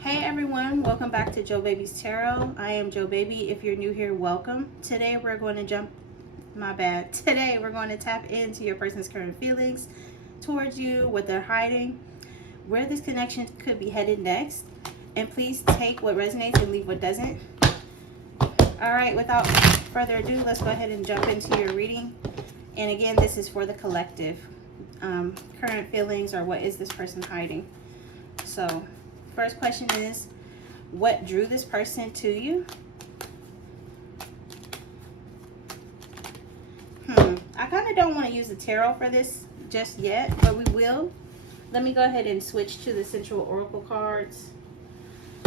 Hey everyone, welcome back to Joe Baby's Tarot. I am Joe Baby. If you're new here, welcome. Today we're going to Today we're going to tap into your person's current feelings towards you, what they're hiding, where this connection could be headed next. And please take what resonates and leave what doesn't. All right, without further ado, let's go ahead and jump into your reading. And again, this is for the collective. Current feelings, or what is this person hiding? So first question is, what drew this person to you? I kind of don't want to use the tarot for this just yet, but we will. Let me go ahead and switch to the Central Oracle cards.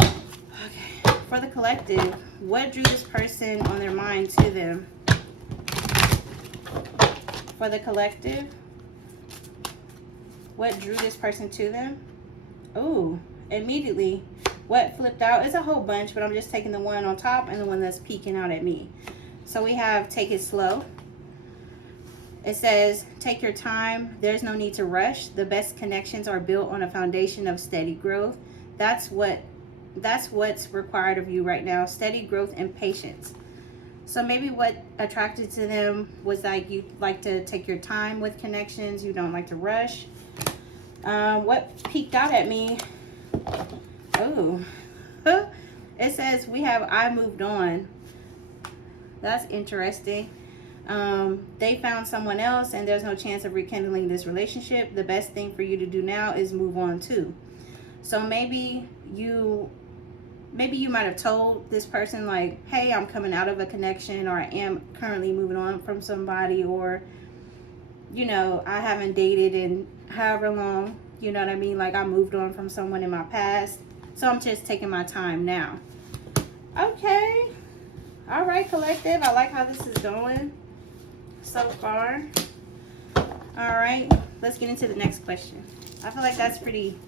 Okay, for the collective, what drew this person on their mind to them? For the collective, what drew this person to them? Oh, immediately what flipped out is a whole bunch, but I'm just taking the one on top and the one that's peeking out at me. So we have take it slow. It says take your time, there's no need to rush. The best connections are built on a foundation of steady growth. That's what's required of you right now, steady growth and patience. So maybe what attracted to them was like you like to take your time with connections, you don't like to rush. What peeked out at me? Oh, it says we have I moved on. That's interesting. They found someone else and there's no chance of rekindling this relationship. The best thing for you to do now is move on too. So maybe you might have told this person like, hey, I'm coming out of a connection, or I am currently moving on from somebody, or you know, I haven't dated in however long, you know what I mean? Like I moved on from someone in my past. So I'm just taking my time now. Okay. All right, collective. I like how this is going so far. All right. Let's get into the next question. I feel like that's pretty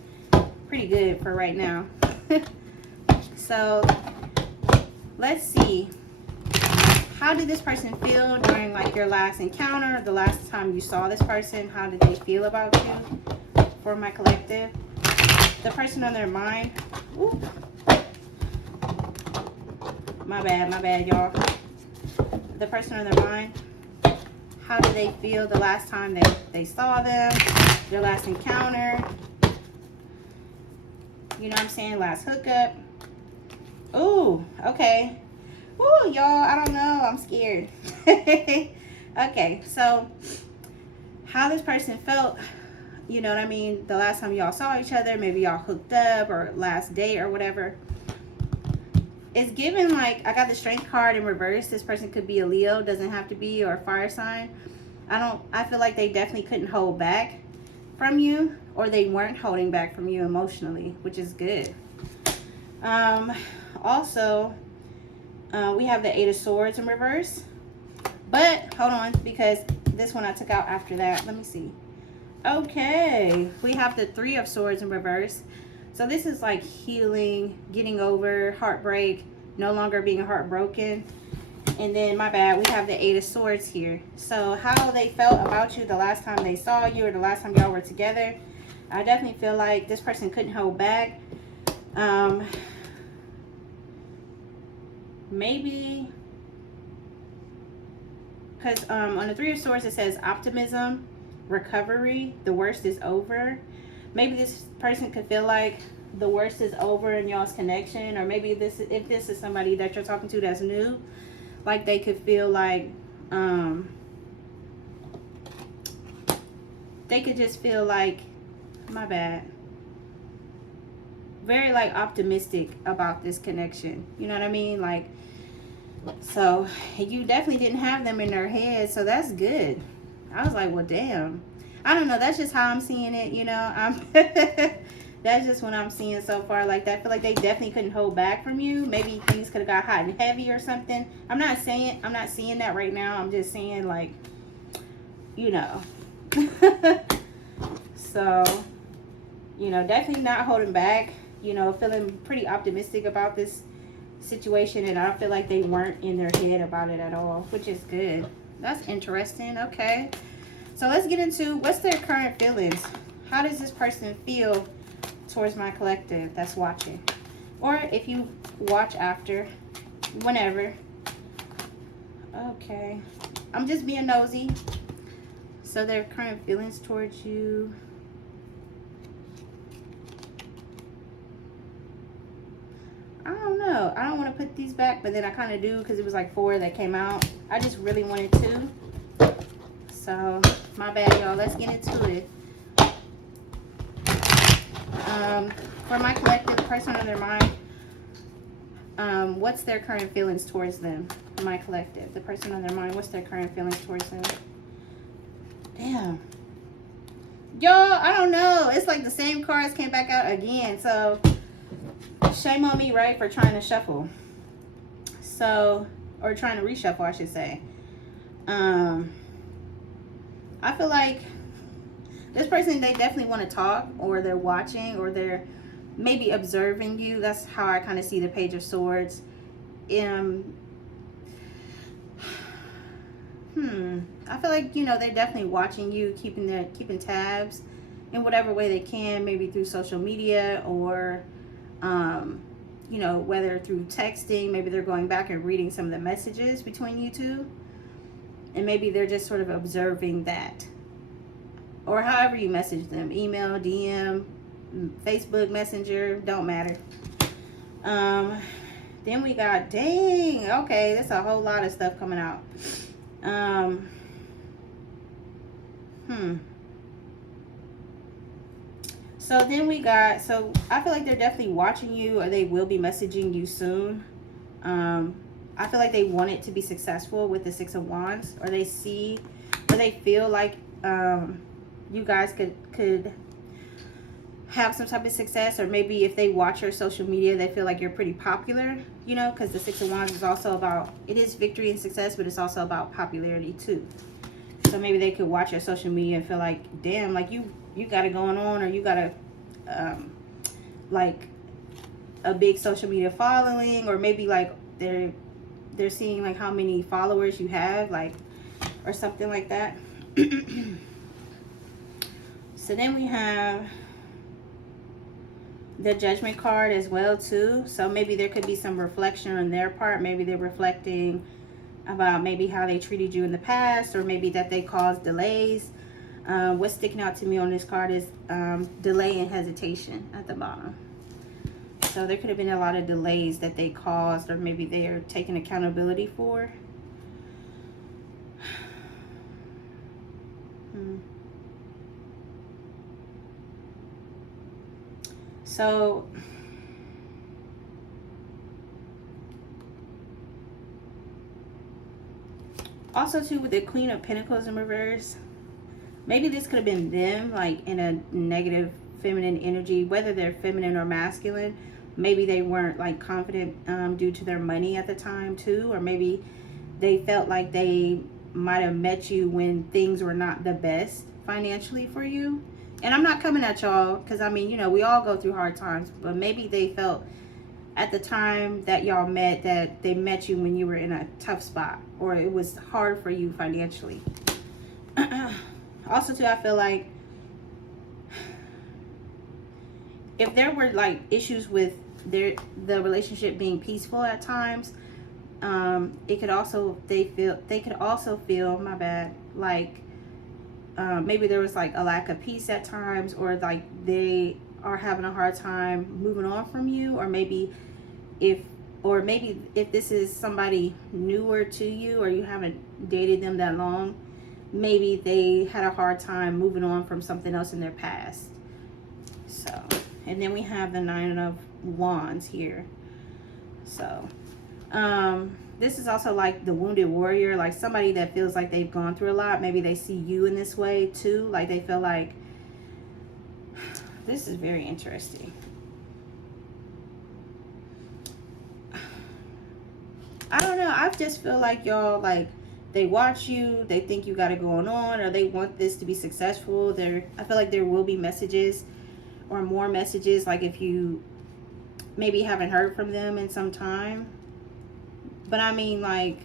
good for right now. So let's see. How did this person feel during like your last encounter, the last time you saw this person? How did they feel about you? For my collective, the person on their mind. Ooh. My bad, y'all. The person on their mind. How did they feel the last time they saw them? Their last encounter. You know what I'm saying? Last hookup. Ooh, okay. Ooh, y'all, I don't know. I'm scared. Okay, so how this person felt, you know what I mean, the last time y'all saw each other, maybe y'all hooked up or last date or whatever. It's given like, I got the Strength card in reverse. This person could be a Leo, doesn't have to be, or a fire sign. I feel like they definitely couldn't hold back from you, or they weren't holding back from you emotionally, which is good. Also, we have the Eight of Swords in reverse. But hold on, because this one I took out after that. Let me see. Okay, we have the Three of Swords in reverse. So this is like healing, getting over heartbreak, no longer being heartbroken. And then, my bad, we have the Eight of Swords here. So how they felt about you the last time they saw you, or the last time y'all were together. I definitely feel like this person couldn't hold back. Maybe because on the Three of Swords it says optimism, recovery, the worst is over. Maybe this person could feel like the worst is over in y'all's connection, or maybe if this is somebody that you're talking to that's new, like they could feel like they could just feel like, my bad, very like optimistic about this connection, you know what I mean? Like, so you definitely didn't have them in their head, so that's good. I was like, well, damn, I don't know, that's just how I'm seeing it, you know. That's just what I'm seeing so far. Like, I feel like they definitely couldn't hold back from you. Maybe things could have got hot and heavy or something. I'm not seeing that right now. I'm just saying, like, you know. So, you know, definitely not holding back, you know, feeling pretty optimistic about this situation, and I feel like they weren't in their head about it at all, which is good. That's interesting. Okay, so let's get into what's their current feelings. How does this person feel towards my collective that's watching? or if you watch after, whenever. Okay, I'm just being nosy. So their current feelings towards you. I don't know. I don't want to put these back, but then I kind of do because it was like 4 that came out. I just really wanted to. So, my bad, y'all. Let's get into it. For my collective, the person on their mind, what's their current feelings towards them? My collective, the person on their mind, what's their current feelings towards them? Damn. Y'all, I don't know. It's like the same cards came back out again. So, shame on me, right, for trying to shuffle. So, or trying to reshuffle, I should say. I feel like this person, they definitely want to talk, or they're watching, or they're maybe observing you. That's how I kind of see the Page of Swords. I feel like, you know, they're definitely watching you, keeping tabs in whatever way they can, maybe through social media, or you know, whether through texting. Maybe they're going back and reading some of the messages between you two, and maybe they're just sort of observing that, or however you message them, email, DM, Facebook Messenger, don't matter. Then we got, dang, okay, there's a whole lot of stuff coming out. So then we got, so I feel like they're definitely watching you, or they will be messaging you soon. I feel like they want it to be successful with the 6 of Wands, or they see, or they feel like you guys could have some type of success, or maybe if they watch your social media, they feel like you're pretty popular, you know, because the 6 of Wands is also about, it is victory and success, but it's also about popularity too. So maybe they could watch your social media and feel like, damn, like you got it going on, or you got a like a big social media following, or maybe like they're seeing like how many followers you have, like, or something like that. So then we have the Judgment card as well too. So maybe there could be some reflection on their part. Maybe they're reflecting about maybe how they treated you in the past, or maybe that they caused delays. What's sticking out to me on this card is delay and hesitation at the bottom. So there could have been a lot of delays that they caused, or maybe they are taking accountability for. So also too, with the Queen of Pentacles in reverse, maybe this could have been them, like in a negative feminine energy, whether they're feminine or masculine. Maybe they weren't like confident due to their money at the time too, or maybe they felt like they might have met you when things were not the best financially for you. And I'm not coming at y'all, because I mean, you know, we all go through hard times, but maybe they felt at the time that y'all met that they met you when you were in a tough spot, or it was hard for you financially. Also too, I feel like if there were like issues with the relationship being peaceful at times, it could also, they could also feel, my bad, like maybe there was like a lack of peace at times, or like they are having a hard time moving on from you, or maybe if this is somebody newer to you, or you haven't dated them that long, maybe they had a hard time moving on from something else in their past. So, and then we have the 9 of Wands here. So this is also like the wounded warrior, like somebody that feels like they've gone through a lot. Maybe they see you in this way too, like they feel like, this is very interesting. I don't know, I just feel like y'all, like, they watch you, they think you got it going on, or they want this to be successful. I feel like there will be messages, or more messages, like if you maybe haven't heard from them in some time. But I mean, like,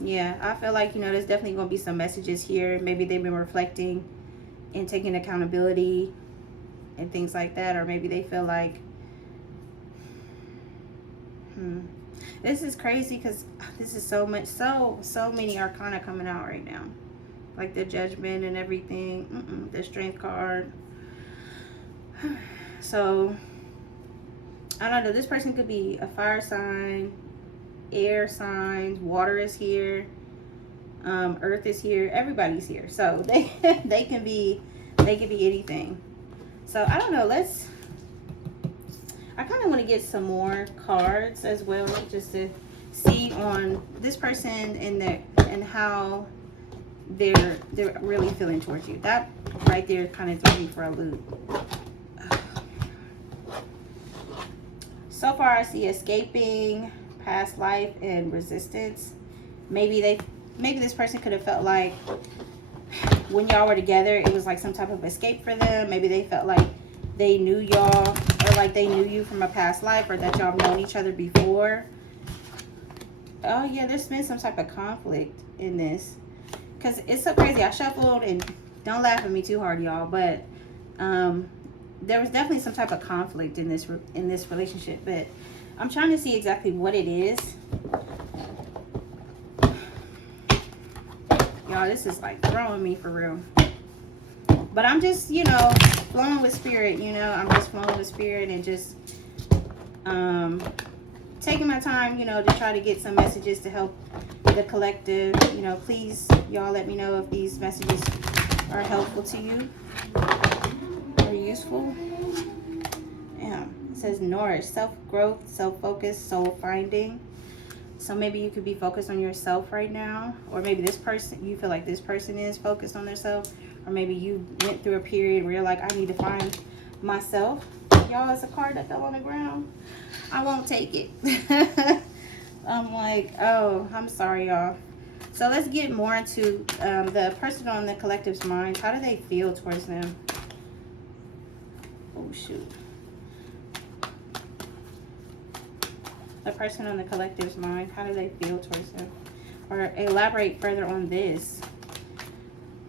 yeah, I feel like, you know, there's definitely going to be some messages here. Maybe they've been reflecting and taking accountability. and things like that. Or maybe they feel like, this is crazy because this is so many arcana coming out right now. Like the Judgment and everything. The Strength card. So, I don't know. This person could be a fire sign, air signs, water is here, earth is here. Everybody's here. So, they can be anything. So, I don't know. I kind of want to get some more cards as well, just to see on this person and how they're really feeling towards you. That right there kind of threw me for a loop. So far, I see escaping, past life, and resistance. Maybe this person could have felt like when y'all were together, it was like some type of escape for them. Maybe they felt like they knew y'all, or like they knew you from a past life, or that y'all have known each other before. Oh yeah, there's been some type of conflict in this. Because it's so crazy. I shuffled, and don't laugh at me too hard, y'all, but there was definitely some type of conflict in this relationship. But I'm trying to see exactly what it is. Y'all, this is like throwing me for real. But I'm just, flowing with spirit, I'm just flowing with spirit and just taking my time, to try to get some messages to help the collective. Please, y'all, let me know if these messages are helpful to you or useful. Yeah, it says nourish, self-growth, self-focus, soul-finding. So maybe you could be focused on yourself right now, or maybe this person, you feel like this person is focused on themselves, or maybe you went through a period where you're like, I need to find myself. Y'all, it's a card that fell on the ground. I won't take it. I'm like, oh, I'm sorry, y'all. So let's get more into the person on the collective's mind. How do they feel towards them? Oh, shoot. The person on the collective's mind, how do they feel towards them? Or elaborate further on this.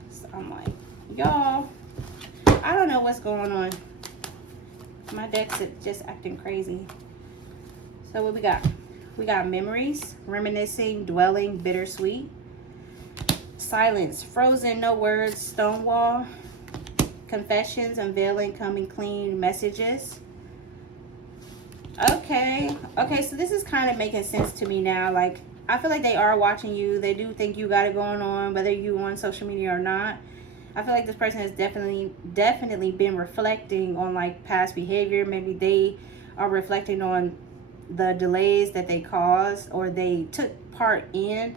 So I'm like, y'all, I don't know what's going on. My deck's just acting crazy. So what we got? We got memories, reminiscing, dwelling, bittersweet. Silence, frozen, no words, stonewall. Confessions, unveiling, coming clean, messages. Okay, so this is kind of making sense to me now. Like, I feel like they are watching you. They do think you got it going on, whether you on social media or not. I feel like this person has definitely been reflecting on like past behavior. Maybe they are reflecting on the delays that they caused or they took part in.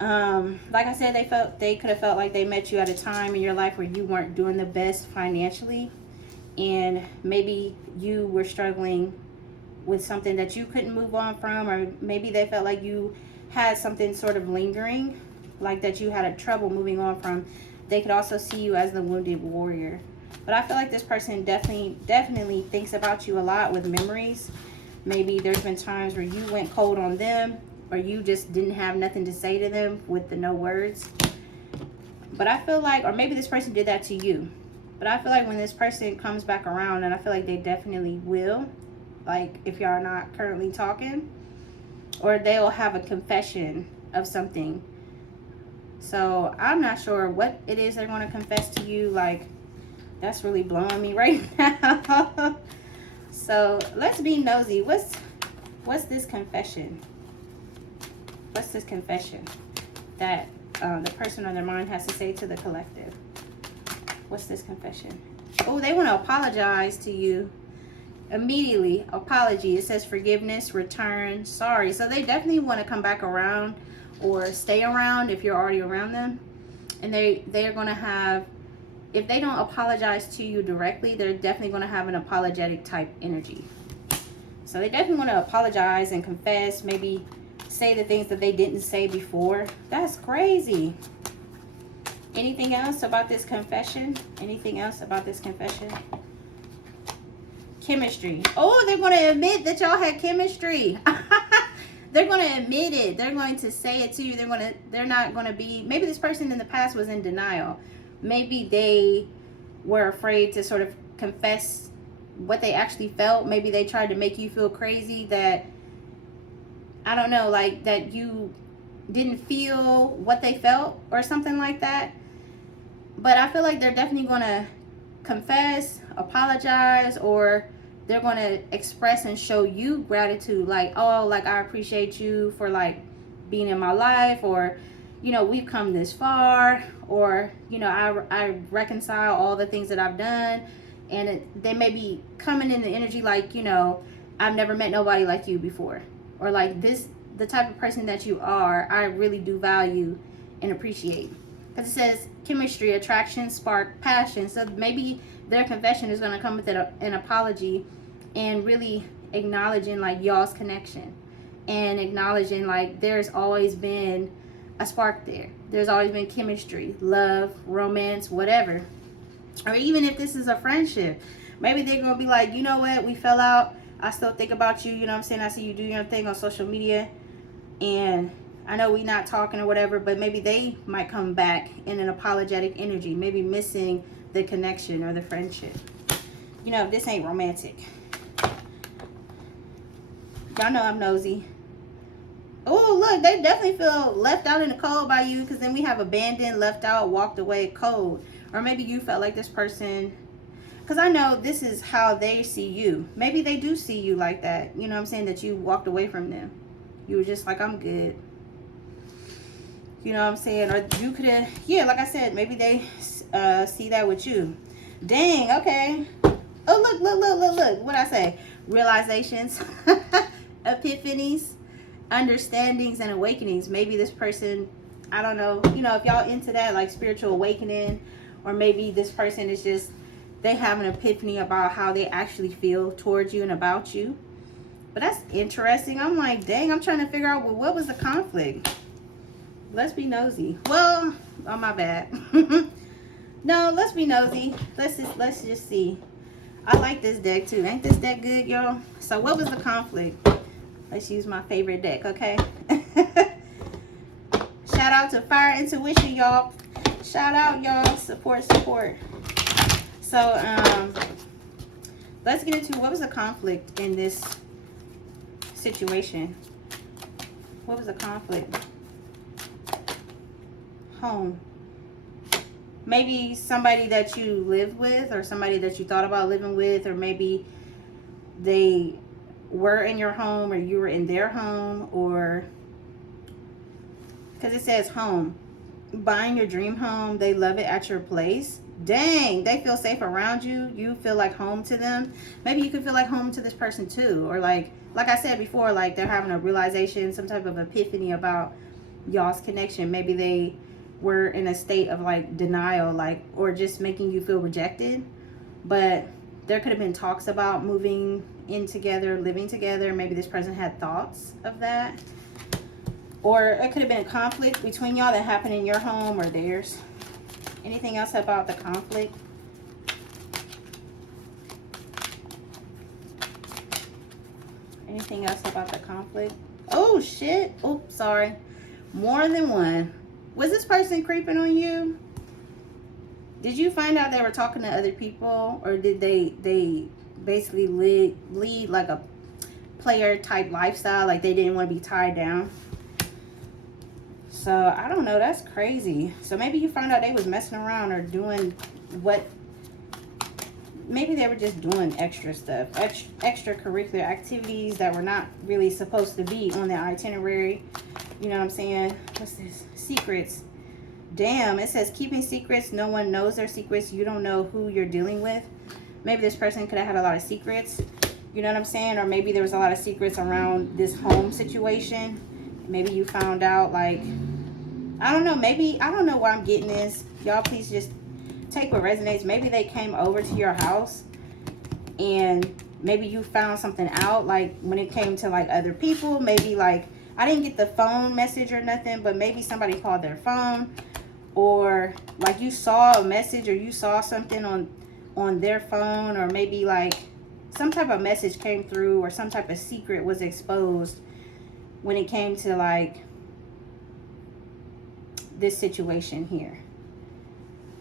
Like I said, they could have felt like they met you at a time in your life where you weren't doing the best financially, and maybe you were struggling with something that you couldn't move on from, or maybe they felt like you had something sort of lingering, like that you had a trouble moving on from. They could also see you as the wounded warrior. But I feel like this person definitely thinks about you a lot with memories. Maybe there's been times where you went cold on them, or you just didn't have nothing to say to them with the no words. But I feel like, or maybe this person did that to you. But I feel like when this person comes back around, and I feel like they definitely will, like if y'all are not currently talking, or they'll have a confession of something. So I'm not sure what it is they're going to confess to you. Like, that's really blowing me right now. So let's be nosy. What's this confession? What's this confession that the person on their mind has to say to the collective? What's this confession? Oh, they want to apologize to you immediately. Apology. It says forgiveness, return, sorry. So they definitely want to come back around or stay around if you're already around them. And they are going to have, if they don't apologize to you directly, they're definitely going to have an apologetic type energy. So they definitely want to apologize and confess, maybe say the things that they didn't say before. That's crazy. Anything else about this confession? Anything else about this confession? Chemistry. Oh, they're going to admit that y'all had chemistry. They're going to admit it. They're going to say it to you. They're not going to be, maybe this person in the past was in denial. Maybe they were afraid to sort of confess what they actually felt. Maybe they tried to make you feel crazy, that, I don't know, like that you didn't feel what they felt or something like that. But I feel like they're definitely going to confess, apologize, or they're going to express and show you gratitude. Like, oh, like, I appreciate you for like being in my life, or, you know, we've come this far, or, you know, I reconcile all the things that I've done. And they may be coming in the energy like, you know, I've never met nobody like you before, or like, this, the type of person that you are, I really do value and appreciate. Because it says chemistry, attraction, spark, passion. So maybe their confession is going to come with an apology, and really acknowledging like y'all's connection, and acknowledging like there's always been a spark there. There's always been chemistry, love, romance, whatever. Or even if this is a friendship, maybe they're going to be like, you know what, we fell out. I still think about you. You know what I'm saying? I see you do your thing on social media, and I know we not talking or whatever, but maybe they might come back in an apologetic energy, maybe missing the connection or the friendship. You know, this ain't romantic. Y'all know I'm nosy. Oh, look, they definitely feel left out in the cold by you, because then we have abandoned, left out, walked away, cold. Or maybe you felt like this person, because I know this is how they see you. Maybe they do see you like that. You know what I'm saying? That you walked away from them. You were just like, I'm good. You know what I'm saying? Or you could have, yeah, like I said, maybe they see that with you. Dang, okay. Oh, look. What'd I say? Realizations, epiphanies, understandings, and awakenings. Maybe this person, I don't know, you know, if y'all into that, like spiritual awakening, or maybe this person is just, they have an epiphany about how they actually feel towards you and about you. But that's interesting. I'm like, dang, I'm trying to figure out, well, what was the conflict? Let's be nosy. Well, oh, my bad. No, let's be nosy. Let's just see. I like this deck too. Ain't this deck good, y'all? So what was the conflict? Let's use my favorite deck, okay? Shout out to Fire Intuition, y'all. Shout out, y'all. Support. So, let's get into what was the conflict in this situation. What was the conflict? Home. Maybe somebody that you live with, or somebody that you thought about living with, or maybe they were in your home, or you were in their home, or, because it says home, buying your dream home, they love it at your place. Dang, they feel safe around you. You feel like home to them. Maybe you could feel like home to this person too, or like I said before, like they're having a realization, some type of epiphany about y'all's connection. Maybe they were in a state of like denial, like, or just making you feel rejected. But there could have been talks about moving in together, living together. Maybe this person had thoughts of that. Or it could have been a conflict between y'all that happened in your home or theirs. Anything else about the conflict? Anything else about the conflict? Oh, shit. Oh, sorry. More than one. Was this person creeping on you? Did you find out they were talking to other people? Or did they basically lead like a player type lifestyle? Like they didn't want to be tied down? So, I don't know. That's crazy. So, maybe you found out they was messing around or doing what... Maybe they were just doing extra stuff. Extracurricular activities that were not really supposed to be on the itinerary. You know what I'm saying? What's this? Secrets. Damn, it says keeping secrets. No one knows their secrets. You don't know who you're dealing with. Maybe this person could have had a lot of secrets. You know what I'm saying? Or maybe there was a lot of secrets around this home situation. Maybe you found out, like, I don't know. Maybe, I don't know why I'm getting this. Y'all please just take what resonates. Maybe they came over to your house and maybe you found something out, like when it came to like other people. Maybe like, I didn't get the phone message or nothing, but maybe somebody called their phone, or like you saw a message or you saw something on their phone, or maybe like some type of message came through, or some type of secret was exposed when it came to like this situation here.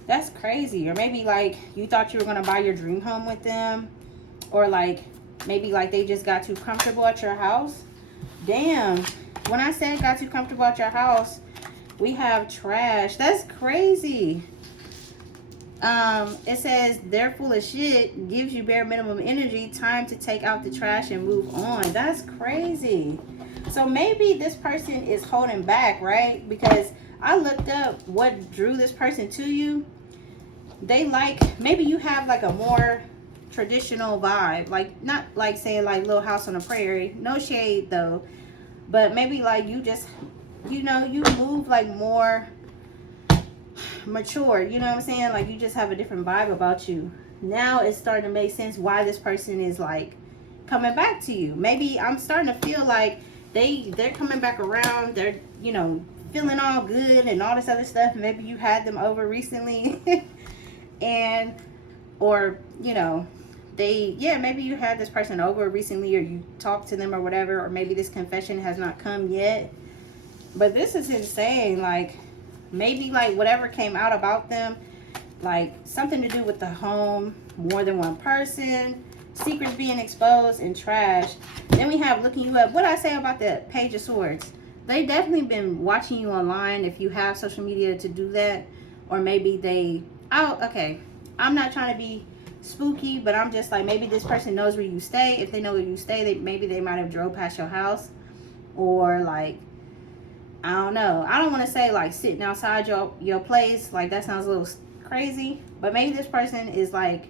That's crazy. Or maybe like you thought you were going to buy your dream home with them, or like maybe like they just got too comfortable at your house. Damn, when I said got too comfortable at your house, we have trash. That's crazy. It says they're full of shit, gives you bare minimum energy, time to take out the trash and move on. That's crazy. So maybe this person is holding back, right? Because I looked up what drew this person to you. They like, maybe you have like a more traditional vibe, like not like saying like Little House on the Prairie, no shade though, but maybe like you just, you know, you move like more mature, you know what I'm saying? Like you just have a different vibe about you. Now it's starting to make sense why this person is like coming back to you. Maybe I'm starting to feel like they're coming back around. They're, you know, feeling all good and all this other stuff. Maybe you had them over recently and, or, you know, maybe you had this person over recently, or you talked to them or whatever, or maybe this confession has not come yet. But this is insane. Like maybe like whatever came out about them, like something to do with the home, more than one person, secrets being exposed, and trash. Then we have looking you up. What I say about the Page of Swords? They definitely been watching you online if you have social media to do that. Or maybe okay, I'm not trying to be spooky, but I'm just like, maybe this person knows where you stay. If they know where you stay, maybe they might have drove past your house, or like, I don't know. I don't want to say like sitting outside your place. Like that sounds a little crazy. But maybe this person is like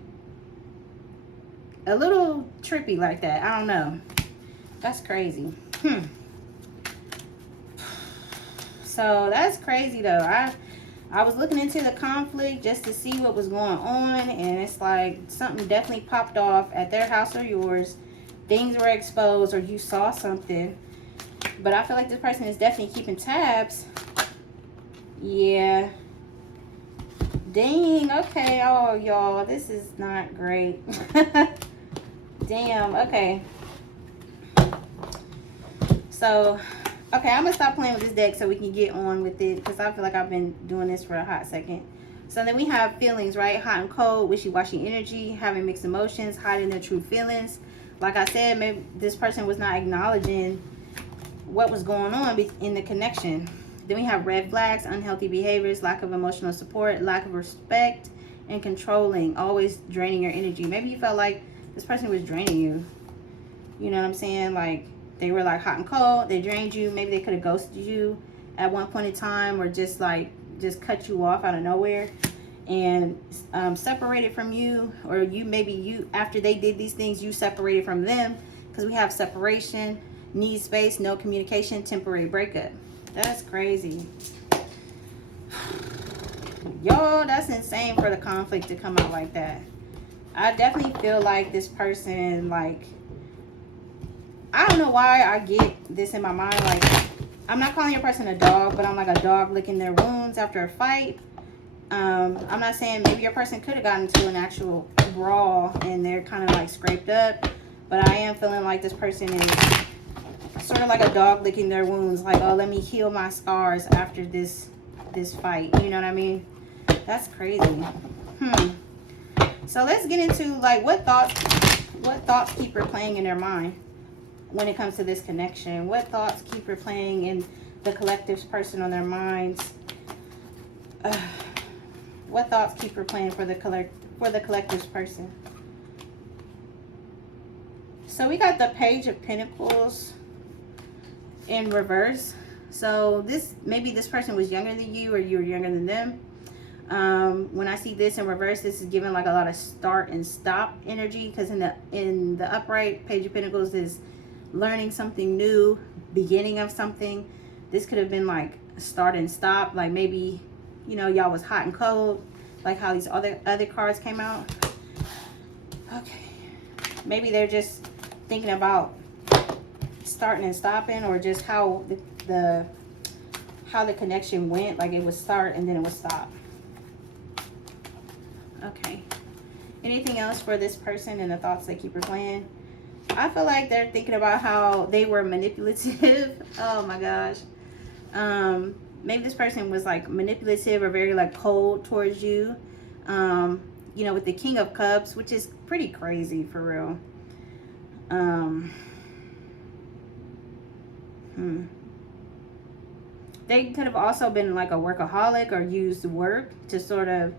a little trippy like that. I don't know. That's crazy. So that's crazy though. I was looking into the conflict just to see what was going on, and it's like something definitely popped off at their house or yours. Things were exposed, or you saw something. But I feel like this person is definitely keeping tabs. Yeah. Dang. Okay. Oh, y'all. This is not great. Damn. Okay. So, okay. I'm going to stop playing with this deck so we can get on with it, because I feel like I've been doing this for a hot second. So then we have feelings, right? Hot and cold, wishy-washy energy, having mixed emotions, hiding their true feelings. Like I said, maybe this person was not acknowledging what was going on in the connection. Then we have red flags, unhealthy behaviors, lack of emotional support, lack of respect, and controlling, always draining your energy. Maybe you felt like this person was draining you. You know what I'm saying? Like they were like hot and cold, they drained you. Maybe they could have ghosted you at one point in time, or just cut you off out of nowhere and separated from you, or you after they did these things, you separated from them, because we have separation, need space, no communication, temporary breakup. That's crazy. Yo, that's insane for the conflict to come out like that. I definitely feel like this person, like, I don't know why I get this in my mind. Like, I'm not calling your person a dog, but I'm like a dog licking their wounds after a fight. I'm not saying, maybe your person could have gotten into an actual brawl and they're kind of like scraped up, but I am feeling like this person is sort of like a dog licking their wounds, like, oh, let me heal my scars after this fight. You know what I mean? That's crazy. So let's get into like what thoughts keep replaying in their mind when it comes to this connection. What thoughts keep replaying in the collective's person on their minds? What thoughts keep replaying for the collective's person? So we got the Page of Pentacles in reverse. So maybe this person was younger than you, or you were younger than them. When I see this in reverse, this is giving like a lot of start and stop energy, because in the upright, Page of Pentacles is learning something new, beginning of something. This could have been like start and stop, like maybe, you know, y'all was hot and cold, like how these other cards came out. Okay, maybe they're just thinking about starting and stopping, or just how the connection went. Like it would start and then it would stop. Okay, anything else for this person and the thoughts they keep replaying? I feel like they're thinking about how they were manipulative. Oh my gosh. Maybe this person was like manipulative or very like cold towards you. You know, with the King of Cups, which is pretty crazy for real. They could have also been like a workaholic or used work to sort of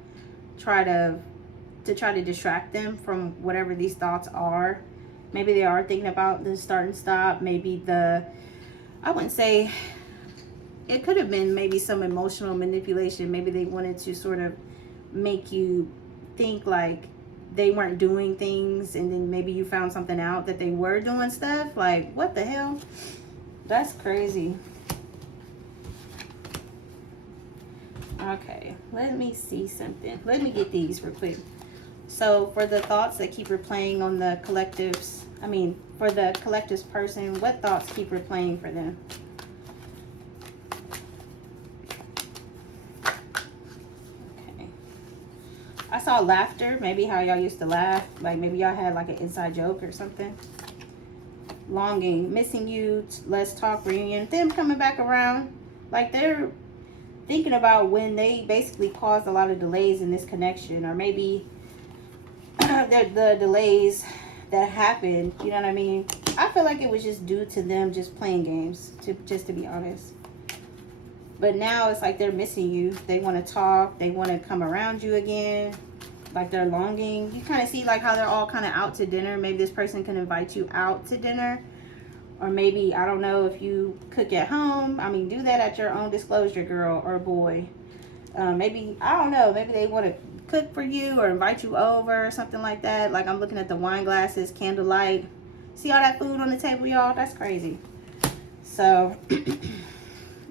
try to distract them from whatever these thoughts are. Maybe they are thinking about the start and stop. Maybe I wouldn't say, it could have been maybe some emotional manipulation. Maybe they wanted to sort of make you think like they weren't doing things, and then maybe you found something out that they were doing stuff. Like, what the hell? That's crazy. Okay, let me see something. Let me get these real quick. So for the thoughts that keep replaying on the collectives, for the collective's person, what thoughts keep replaying for them? Okay. I saw laughter, maybe how y'all used to laugh. Like maybe y'all had like an inside joke or something. Longing, missing you, let's talk, reunion, them coming back around. Like they're thinking about when they basically caused a lot of delays in this connection, or maybe the delays that happened, you know what I mean? I feel like it was just due to them just playing games, to be honest. But now it's like they're missing you. They want to talk. They want to come around you again. Like they're longing. You kind of see like how they're all kind of out to dinner. Maybe this person can invite you out to dinner. Or maybe, I don't know, if you cook at home. Do that at your own disclosure, girl or boy. Maybe, I don't know, maybe they want to cook for you or invite you over or something like that. Like I'm looking at the wine glasses, candlelight. See all that food on the table, y'all? That's crazy. So,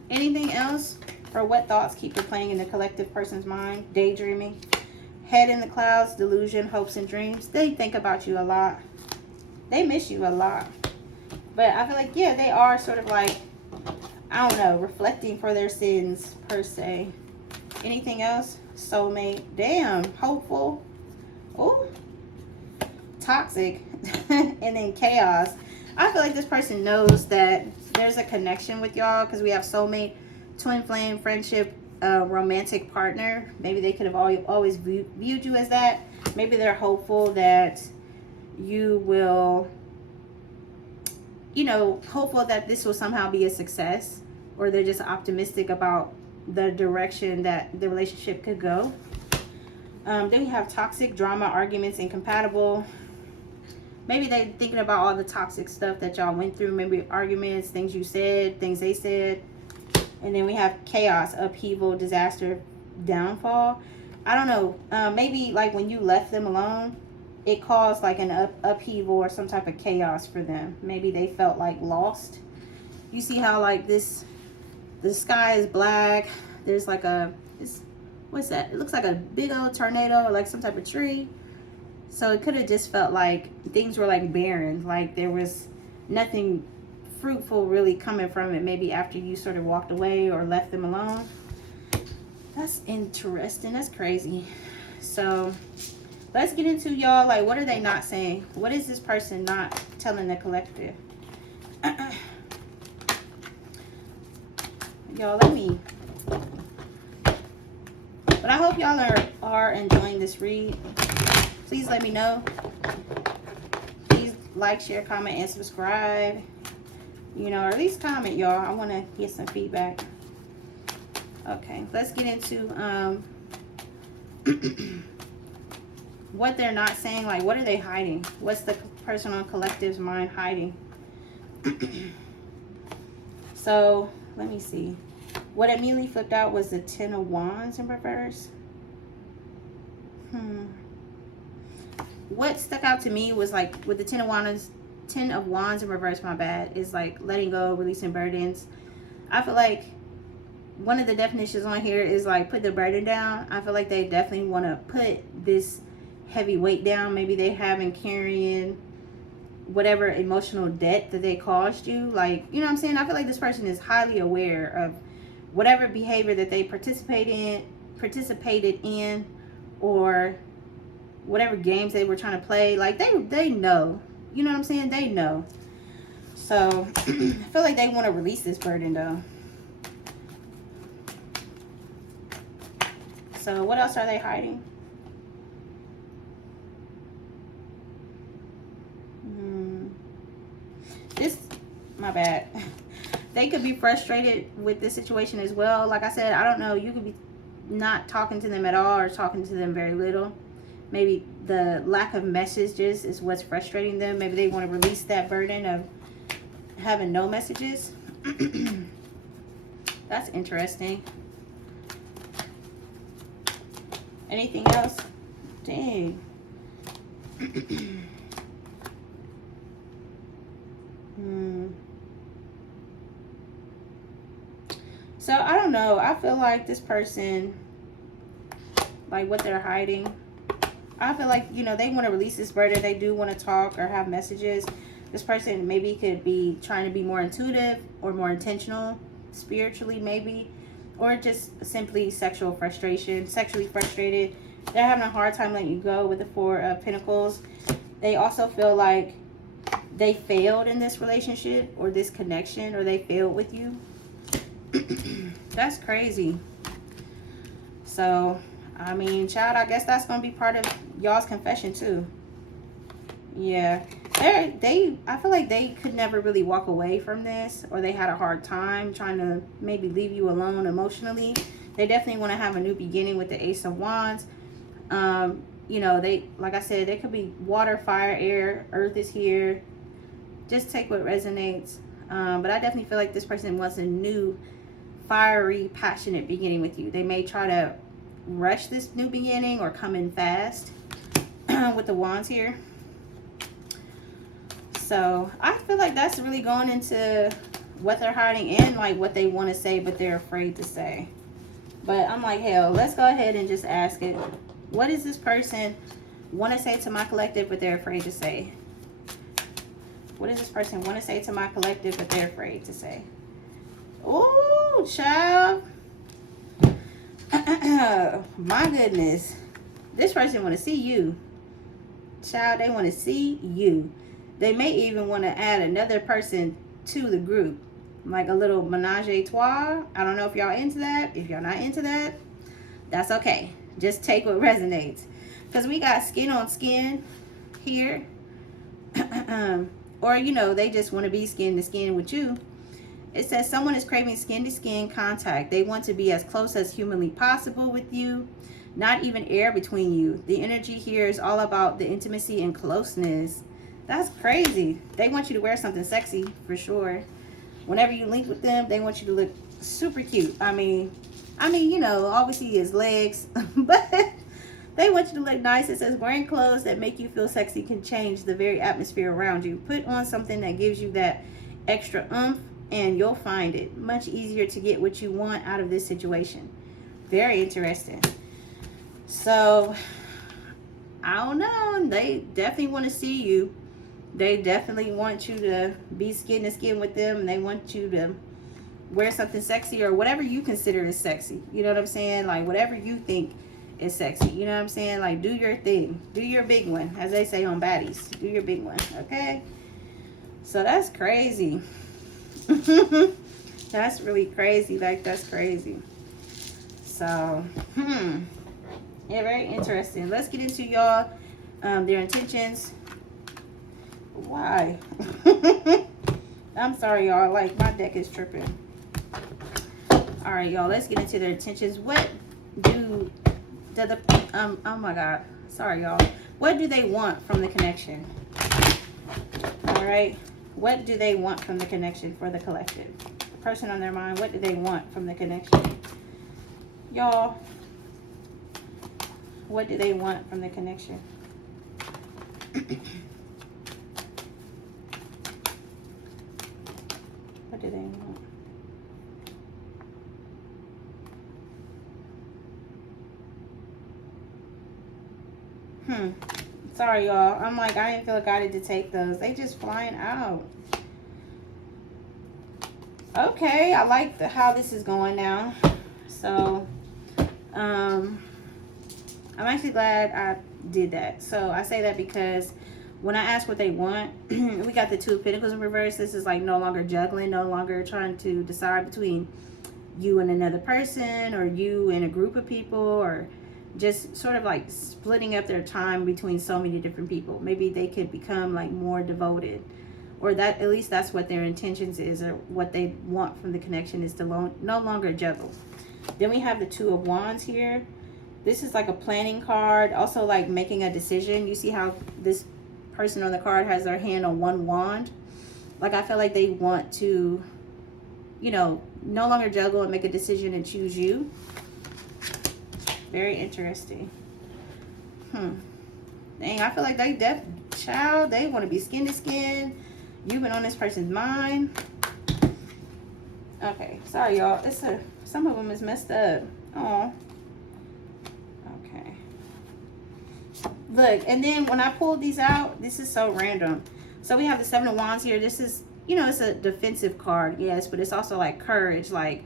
anything else? Or what thoughts keep replaying in the collective person's mind? Daydreaming. Head in the clouds, delusion, hopes and dreams. They think about you a lot. They miss you a lot. But I feel like, yeah, they are sort of like, I don't know, reflecting for their sins, per se. Anything else? Soulmate. Damn. Hopeful. Ooh. Toxic. And then chaos. I feel like this person knows that there's a connection with y'all, because we have soulmate, twin flame, friendship, romantic partner. Maybe they could have always viewed you as that. Maybe they're hopeful that you will, hopeful that this will somehow be a success, or they're just optimistic about the direction that the relationship could go. Then we have toxic, drama, arguments, incompatible. Maybe they're thinking about all the toxic stuff that y'all went through. Maybe arguments, things you said, things they said. And then we have chaos, upheaval, disaster, downfall. I don't know. Maybe like when you left them alone, it caused like an upheaval or some type of chaos for them. Maybe they felt like lost. You see how like the sky is black. There's like what's that? It looks like a big old tornado or like some type of tree. So it could have just felt like things were like barren. Like there was nothing fruitful really coming from it. Maybe after you sort of walked away or left them alone. That's interesting. That's crazy. So let's get into, y'all, like, what are they not saying? What is this person not telling the collective? Y'all, but I hope y'all are enjoying this read. Please let me know. Please like, share, comment, and subscribe. Or at least comment, y'all. I want to get some feedback. Okay, let's get into what they're not saying. Like, what are they hiding? What's the person on collective's mind hiding? So, let me see. What immediately flipped out was the Ten of Wands in reverse. What stuck out to me was like with the Ten of Wands in reverse, my bad, is like letting go, releasing burdens. I feel like one of the definitions on here is like put the burden down. I feel like they definitely want to put this heavy weight down. Maybe they haven't carrying whatever emotional debt that they caused you. Like, you know what I'm saying? I feel like this person is highly aware of whatever behavior that they participated in, or whatever games they were trying to play. Like they know. You know what I'm saying? They know. So I feel like they want to release this burden though. So what else are they hiding? my bad. They could be frustrated with this situation as well. Like I said, I don't know. You could be not talking to them at all or talking to them very little. Maybe the lack of messages is what's frustrating them. Maybe they want to release that burden of having no messages. That's interesting. Anything else? Dang. So I don't know. I feel like this person, like what they're hiding, I feel like, you know, they want to release this burden. They do want to talk or have messages. This person maybe could be trying to be more intuitive or more intentional spiritually, maybe, or just simply sexually frustrated. They're having a hard time letting you go with the Four of Pentacles. They also feel like they failed in this relationship or this connection, or they failed with you. That's crazy. So, I mean, child, I guess that's going to be part of y'all's confession too. Yeah. I feel like they could never really walk away from this, or they had a hard time trying to maybe leave you alone emotionally. They definitely want to have a new beginning with the Ace of Wands. You know, like I said, they could be water, fire, air, earth is here. Just take what resonates. But I definitely feel like this person wants a new, fiery, passionate beginning with you. They may try to rush this new beginning or come in fast with the wands here. So I feel like that's really going into what they're hiding and like what they want to say but they're afraid to say. But I'm like, hell, let's go ahead and just ask it. What does this person want to say to my collective but they're afraid to say? What does this person want to say to my collective but they're afraid to say? Oh, child. My goodness. This person want to see you. Child, they want to see you. They may even want to add another person to the group. Like a little menage a trois. I don't know if y'all into that. If y'all not into that, that's okay. Just take what resonates. Because we got skin on skin here. Or, you know, they just want to be skin to skin with you. It says someone is craving skin-to-skin contact. They want to be as close as humanly possible with you. Not even air between you. The energy here is all about the intimacy and closeness. That's crazy. They want you to wear something sexy, for sure. Whenever you link with them, they want you to look super cute. I mean, you know, all we see is legs. But they want you to look nice. It says wearing clothes that make you feel sexy can change the very atmosphere around you. Put on something that gives you that extra oomph, and you'll find it much easier to get what you want out of this situation. Very interesting. So, I don't know. They definitely want to see you. They definitely want you to be skin to skin with them. And they want you to wear something sexy or whatever you consider is sexy. You know what I'm saying? Like, whatever you think is sexy. You know what I'm saying? Like, do your thing. Do your big one. As they say on Baddies. Do your big one. Okay? So, that's crazy. That's really crazy. Like, that's crazy. So, yeah, very interesting. Let's get into y'all, their intentions. Why? I'm sorry, y'all. Like, my deck is tripping. All right, y'all. Let's get into their intentions. What do the oh my God. Sorry, y'all. What do they want from the connection? All right. What do they want from the connection for the collective? The person on their mind, what do they want from the connection? Y'all, what do they want from the connection? What do they want? Sorry, y'all. I'm like, I didn't feel guided to take those. They just flying out. Okay, I like how this is going now. So, I'm actually glad I did that. So, I say that because when I ask what they want, we got the Two of Pentacles in reverse. This is like no longer juggling, no longer trying to decide between you and another person or you and a group of people, or just sort of like splitting up their time between so many different people. Maybe they could become like more devoted or that at least that's what their intentions is, or what they want from the connection is to no longer juggle. Then we have the Two of Wands here. This is like a planning card, also like making a decision. You see how this person on the card has their hand on one wand? Like, I feel like they want to, you know, no longer juggle and make a decision and choose you. Very interesting. Dang, I feel like they want to be skin to skin. You've been on this person's mind. Okay, sorry y'all. Some of them is messed up. Oh. Okay. Look, and then when I pulled these out, this is so random. So we have the Seven of Wands here. This is, you know, it's a defensive card, yes, but it's also like courage, like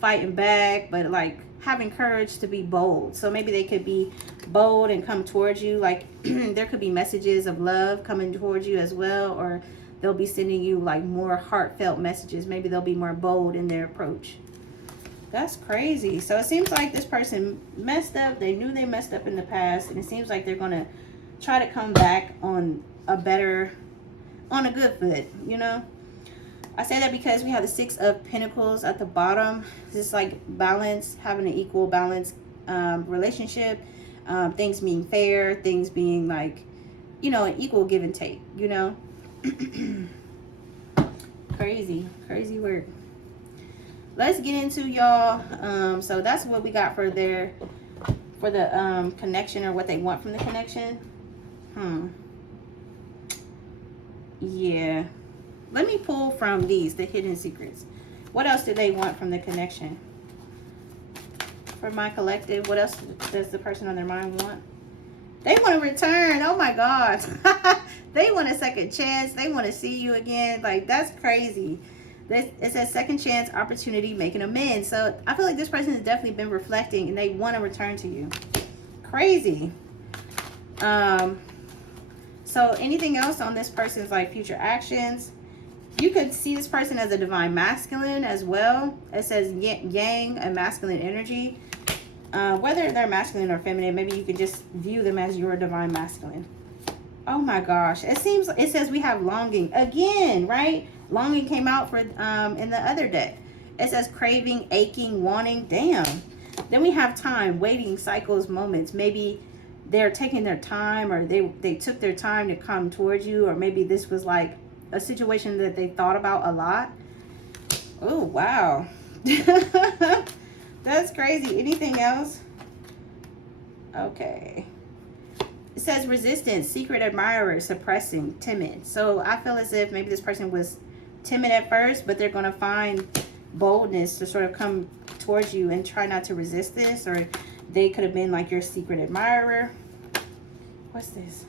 fighting back, but like having courage to be bold. So maybe they could be bold and come towards you. Like there could be messages of love coming towards you as well, or they'll be sending you like more heartfelt messages. Maybe they'll be more bold in their approach. That's crazy. So it seems like this person messed up. They knew they messed up in the past, and it seems like they're gonna try to come back on a good foot, you know. I say that because we have the Six of Pentacles at the bottom. This is like balance, having an equal balance relationship, things being fair, things being like, you know, an equal give and take, you know. Crazy work. Let's get into y'all. So that's what we got for the connection, or what they want from the connection. Yeah. Let me pull from these, the hidden secrets. What else do they want from the connection? For my collective, what else does the person on their mind want? They want to return. Oh my God. They want a second chance. They want to see you again. Like, that's crazy. It says second chance, opportunity, making amends. So I feel like this person has definitely been reflecting and they want to return to you. Crazy. So anything else on this person's like future actions? You could see this person as a divine masculine as well. It says yang, a masculine energy. Whether they're masculine or feminine, maybe you could just view them as your divine masculine. Oh my gosh. It says we have longing again, right? Longing came out for in the other deck. It says craving, aching, wanting. Damn. Then we have time, waiting, cycles, moments. Maybe they're taking their time, or they took their time to come towards you, or maybe this was like a situation that they thought about a lot. Oh, wow. That's crazy. Anything else? Okay. It says resistance, secret admirer, suppressing, timid. So I feel as if maybe this person was timid at first, but they're going to find boldness to sort of come towards you and try not to resist this. Or they could have been like your secret admirer. What's this?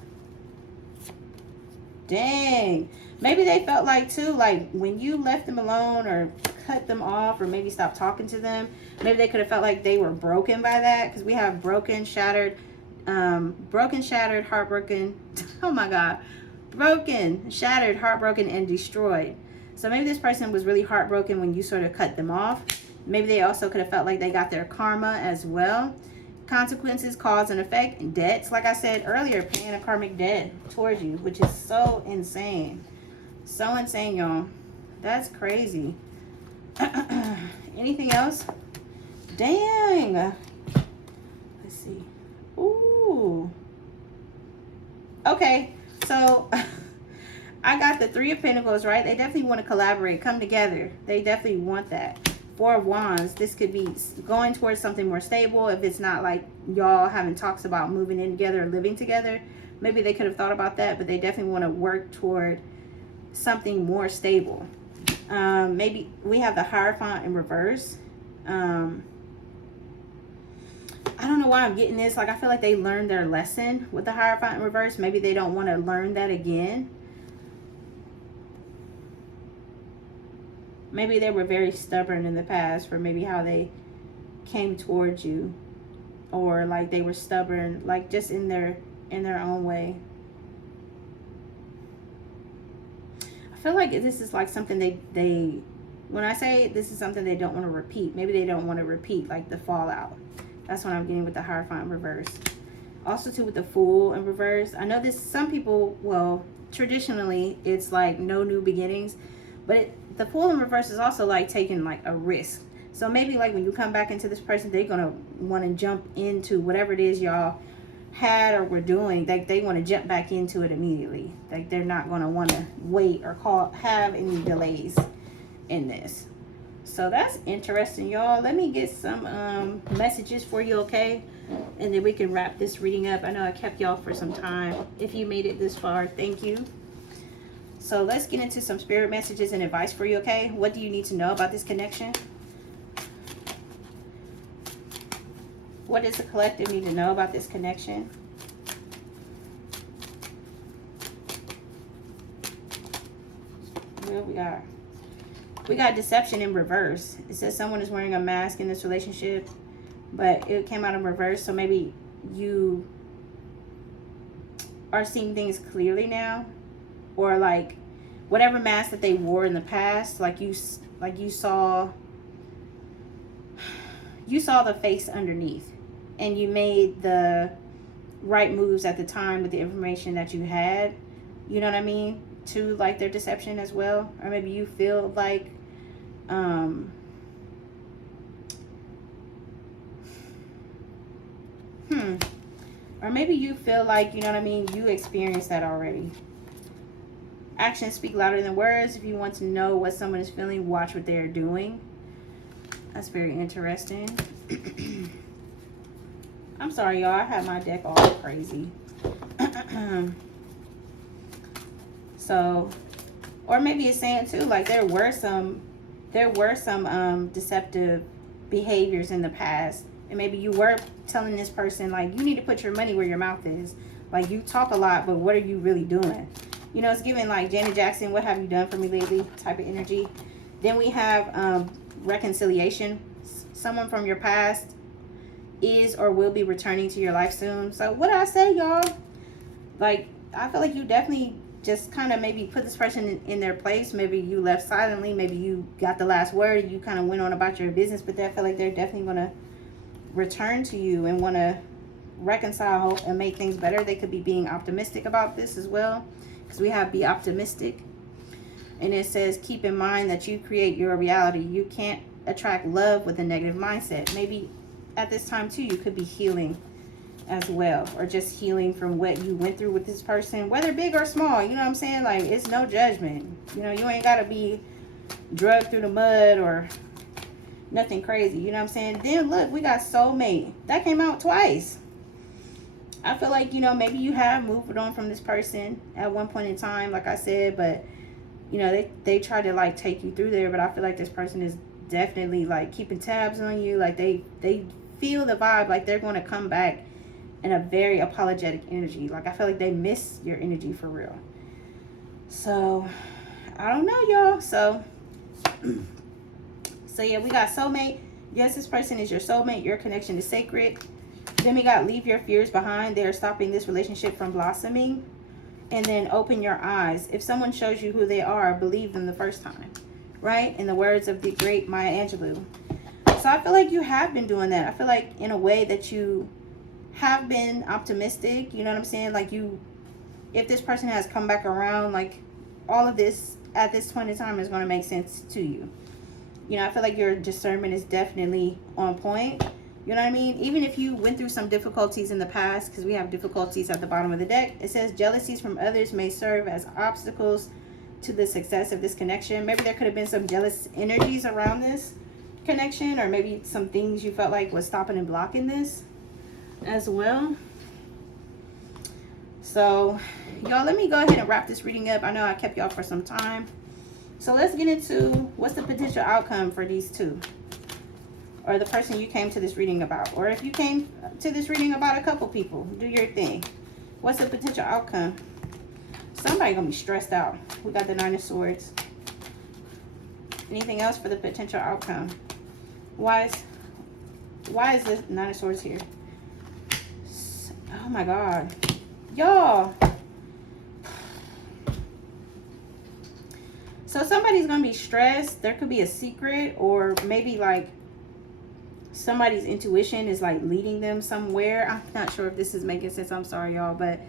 Dang. Maybe they felt like too, like when you left them alone or cut them off, or maybe stopped talking to them, maybe they could have felt like they were broken by that, because we have broken, shattered, heartbroken. Oh my God. Broken, shattered, heartbroken, and destroyed. So maybe this person was really heartbroken when you sort of cut them off. Maybe they also could have felt like they got their karma as well. Consequences, cause and effect, and debts. Like I said earlier, paying a karmic debt towards you, which is so insane. So insane, y'all. That's crazy. Anything else? Dang. Let's see. Ooh. Okay, so I got the Three of Pentacles, right? They definitely want to collaborate, come together. They definitely want that. Four of Wands. This could be going towards something more stable. If it's not like y'all having talks about moving in together or living together, maybe they could have thought about that, but they definitely want to work toward something more stable. Maybe we have the Hierophant in reverse. I don't know why I'm getting this. Like, I feel like they learned their lesson with the Hierophant in reverse. Maybe they don't want to learn that again. Maybe they were very stubborn in the past for maybe how they came towards you, or like they were stubborn, like just in their own way. I feel like this is like something they when I say this is something they don't want to repeat, maybe they don't want to repeat like the fallout. That's what I'm getting with the Hierophant in reverse. Also too with the Fool in reverse. I know this, some people, well, traditionally it's like no new beginnings, but the Fool in reverse is also like taking like a risk. So maybe like when you come back into this person, they're gonna want to jump into whatever it is y'all had or were doing. Like they want to jump back into it immediately. Like they're not gonna want to wait or have any delays in this. So that's interesting, y'all. Let me get some messages for you, okay? And then we can wrap this reading up. I know I kept y'all for some time. If you made it this far, thank you. So let's get into some spirit messages and advice for you, okay? What do you need to know about this connection? What does the collective need to know about this connection? Well, we got deception in reverse. It says someone is wearing a mask in this relationship, but it came out in reverse. So maybe you are seeing things clearly now, or like whatever mask that they wore in the past, like you saw the face underneath, and you made the right moves at the time with the information that you had. You know what I mean? To like their deception as well. Or maybe you feel like or maybe you feel like, you know what I mean, you experienced that already. Actions speak louder than words. If you want to know what someone is feeling, watch what they're doing. That's very interesting. I'm sorry, y'all. I have my deck all crazy. So, or maybe it's saying too, like there were some deceptive behaviors in the past, and maybe you were telling this person like you need to put your money where your mouth is. Like you talk a lot, but what are you really doing? You know, it's giving like Janet Jackson, what have you done for me lately type of energy. Then we have reconciliation. Someone from your past is or will be returning to your life soon. So what I say, y'all, like I feel like you definitely just kind of maybe put this person in their place. Maybe you left silently. Maybe you got the last word. You kind of went on about your business, but I feel like they're definitely going to return to you and want to reconcile and make things better. They could be being optimistic about this as well, because we have be optimistic. And it says, keep in mind that you create your reality. You can't attract love with a negative mindset. Maybe at this time too, you could be healing as well, or just healing from what you went through with this person, whether big or small. You know what I'm saying? Like, it's no judgment. You know, you ain't got to be drugged through the mud or nothing crazy. You know what I'm saying? Then look, we got soulmate. That came out twice. I feel like, you know, maybe you have moved on from this person at one point in time, like I said, but you know, they try to like take you through there, but I feel like this person is definitely like keeping tabs on you. Like they feel the vibe, like they're going to come back in a very apologetic energy. Like I feel like they miss your energy for real. So I don't know, y'all. So yeah, we got soulmate. Yes, this person is your soulmate. Your connection is sacred. Then we got leave your fears behind. They're stopping this relationship from blossoming. And then open your eyes. If someone shows you who they are, believe them the first time. Right? In the words of the great Maya Angelou. So I feel like you have been doing that. I feel like in a way that you have been optimistic. You know what I'm saying? Like if this person has come back around, like all of this at this point in time is going to make sense to you. You know, I feel like your discernment is definitely on point. You know what I mean? Even if you went through some difficulties in the past, because we have difficulties at the bottom of the deck. It says jealousies from others may serve as obstacles to the success of this connection. Maybe there could have been some jealous energies around this connection, or maybe some things you felt like was stopping and blocking this as well. So y'all, let me go ahead and wrap this reading up. I know I kept y'all for some time. So let's get into what's the potential outcome for these two, or the person you came to this reading about, or if you came to this reading about a couple people. Do your thing. What's the potential outcome? Somebody gonna be stressed out. We got the Nine of Swords. Anything else for the potential outcome? Why is this Nine of Swords here? Oh my God, y'all. So somebody's gonna be stressed. There could be a secret, or maybe like somebody's intuition is like leading them somewhere. I'm not sure if this is making sense. I'm sorry, y'all, but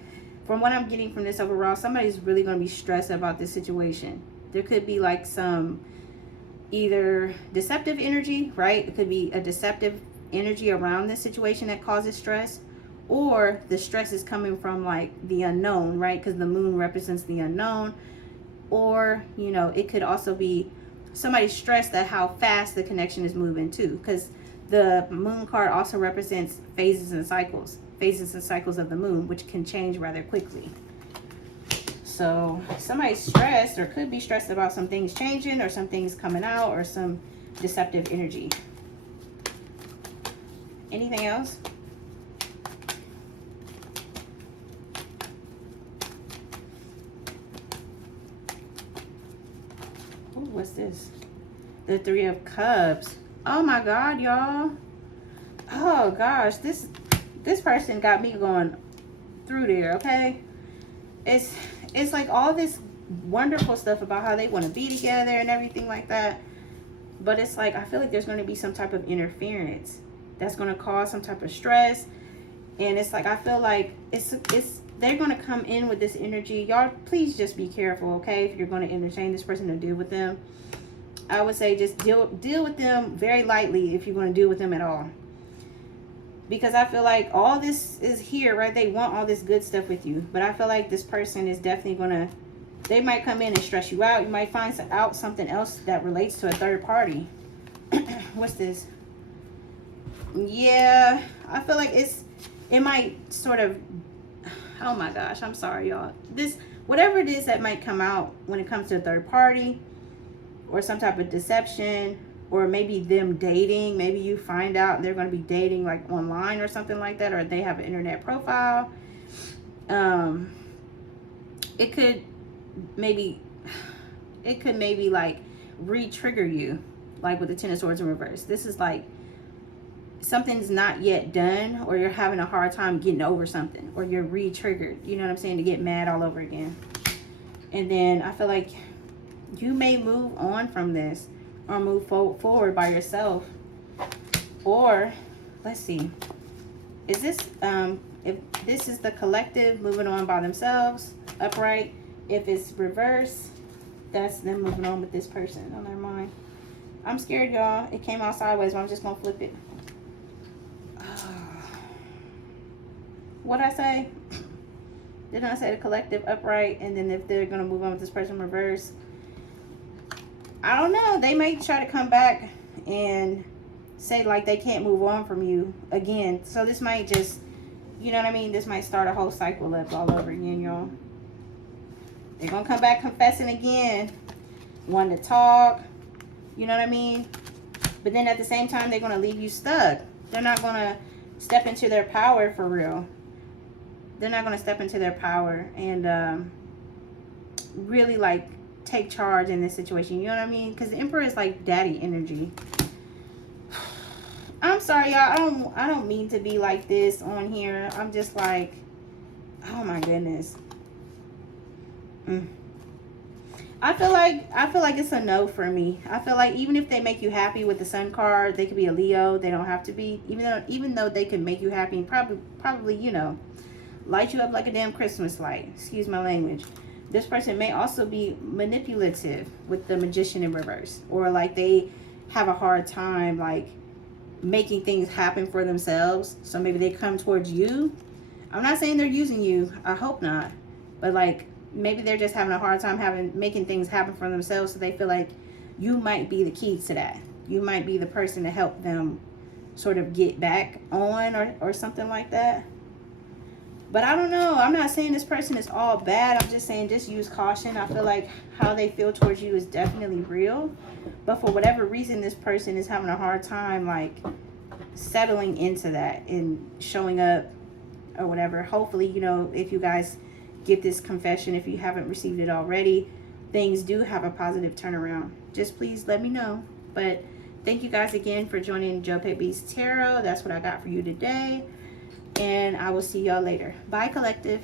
from what I'm getting from this overall, somebody's really going to be stressed about this situation. There could be like some either deceptive energy, right? It could be a deceptive energy around this situation that causes stress, or the stress is coming from like the unknown, right? Because the moon represents the unknown. Or, you know, it could also be somebody stressed at how fast the connection is moving too, because the moon card also represents phases and cycles of the moon, which can change rather quickly. So somebody's stressed or could be stressed about some things changing or some things coming out or some deceptive energy. Anything else? Ooh, what's this? The Three of Cups. Oh my God, y'all. Oh gosh, this person got me going through there, okay? It's like all this wonderful stuff about how they want to be together and everything like that. But it's like, I feel like there's going to be some type of interference that's going to cause some type of stress. And it's like, I feel like they're going to come in with this energy. Y'all, please just be careful, okay? If you're going to entertain this person or deal with them, I would say just deal with them very lightly if you're going to deal with them at all. Because I feel like all this is here, right? They want all this good stuff with you. But I feel like this person is definitely going to, they might come in and stress you out. You might find out something else that relates to a third party. What's this? Yeah, I feel like it might sort of, oh my gosh, I'm sorry, y'all. This, whatever it is that might come out when it comes to a third party or some type of deception, or maybe them dating. Maybe you find out they're going to be dating like online or something like that, or they have an internet profile. It could maybe like re-trigger you, like with the Ten of Swords in reverse. This is like something's not yet done, or you're having a hard time getting over something, or you're re-triggered, you know what I'm saying, to get mad all over again. And then I feel like you may move on from this or move forward by yourself. Or let's see, is this if this is the collective moving on by themselves, upright. If it's reverse, that's them moving on with this person. Oh, never mind. I'm scared, y'all. It came out sideways, but I'm just gonna flip it. What'd I say? Didn't I say the collective upright? And then if they're gonna move on with this person reverse, I don't know. They may try to come back and say like they can't move on from you again. So this might just, you know what I mean? This might start a whole cycle up all over again, y'all. They're going to come back confessing again. Wanting to talk. You know what I mean? But then at the same time, they're going to leave you stuck. They're not going to step into their power for real. They're not going to step into their power and really like take charge in this situation. You know what I mean? Because the Emperor is like daddy energy. I'm sorry, y'all. I don't mean to be like this on here. I'm just like, oh my goodness. I feel like it's a no for me. I feel like even if they make you happy with the Sun card, they could be a Leo. They don't have to be. Even though they can make you happy and probably, you know, light you up like a damn Christmas light. Excuse my language. This person may also be manipulative with the Magician in reverse, or like they have a hard time like making things happen for themselves. So maybe they come towards you. I'm not saying they're using you. I hope not. But like maybe they're just having a hard time making things happen for themselves. So they feel like you might be the key to that. You might be the person to help them sort of get back on or something like that. But I don't know. I'm not saying this person is all bad. I'm just saying just use caution. I feel like how they feel towards you is definitely real. But for whatever reason, this person is having a hard time like settling into that and showing up or whatever. Hopefully, you know, if you guys get this confession, if you haven't received it already, things do have a positive turnaround. Just please let me know. But thank you guys again for joining Joe Pet Bees Tarot. That's what I got for you today. And I will see y'all later. Bye, collective.